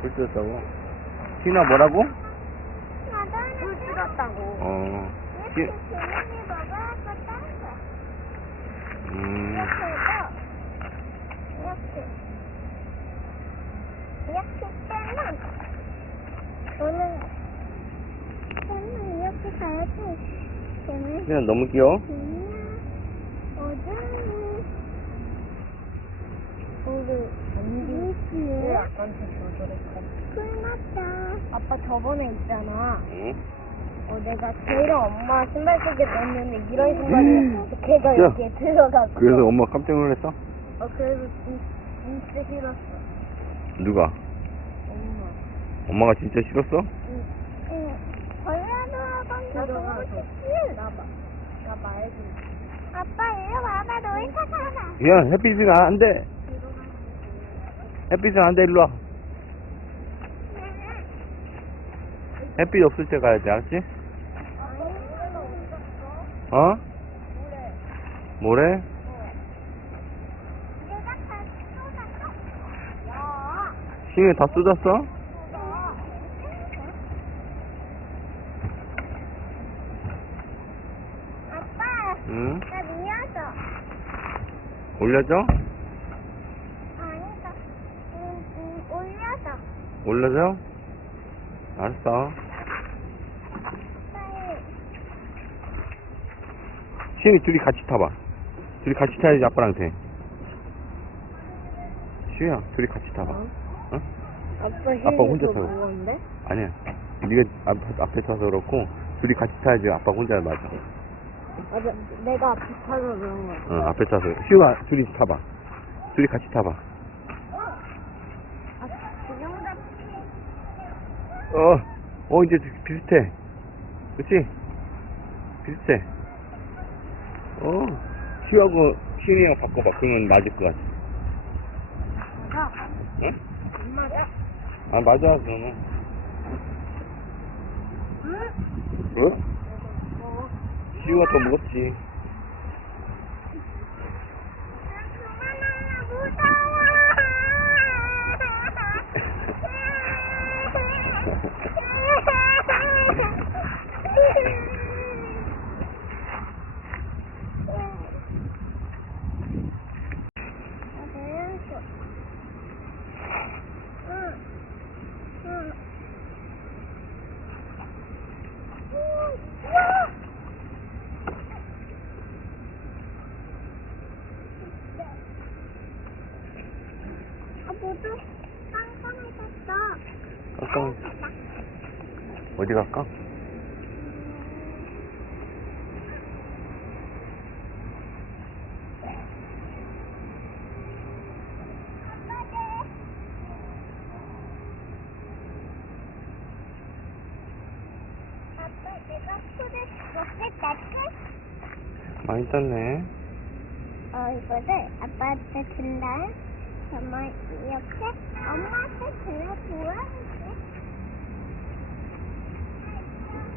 불 뜯었다고? 희나 뭐라고? 불 뜯었다고. 어. 희, 이렇게 재민이 먹어갖고 다른 거야. 음. 이렇게 해서 이렇게 이렇게 빼면 저는 저는 이렇게 가야지 희나 너무 귀여워? 재민아 어른이 우리 언제 아빠한테 조절했어 끝났다 아빠 저번에 있잖아 응. 어, 내가 걔랑 엄마 신발 속에 넣었는데 이런 신발이 걔가 야. 이렇게 들어가고 그래서 엄마 깜짝 놀랐어? 어 그래서 진, 진짜 싫었어 누가? 엄마 엄마가 진짜 싫었어? 응. 응. 벌레도 한번 너무 싶지? 나봐 나 말고 아빠 이리 와봐 놀이터 가자 야, 햇빛이 안 돼. 햇빛은 안 돼, 일로 와. 햇빛 없을 때 가야지, 알았지? 어? 뭐래? 내가 다 쏟았어 다? 아빠 응? 나 미워서 올려줘? 아니다 응, 응, 올려줘? 알았어. 시은이 둘이 같이 타봐. 둘이 같이 타야지 아빠랑 돼. 시우야, 둘이 같이 타봐. 어? 아빠 아빠 혼자 타고. 무거운데? 아니야. 네가 앞, 앞에 타서 그렇고 둘이 같이 타야지 아빠 혼자 맞아. 맞아 내가 앞에 타서 그런 거야 어, 앞에 타서. 시우가 둘이 타봐. 둘이 같이 타봐. 아 그냥 어, 어, 이제 비슷해. 그치? 비슷해. 어, 시우하고 시은이랑 바꿔봐. 그러면 맞을 것 같아. 응? 아, 맞아, 그러면. 응? 어? 시우가 더 무겁지. 그만하라 무서워 아, 모두 깜깜해졌어. 깜깜. 어디 갈까? 아빠, 내가 풀을 먹을 때 많이 땄네. 어, 이거를 아빠한테 준다 음, 정말 이렇게 엄마한테 들려주면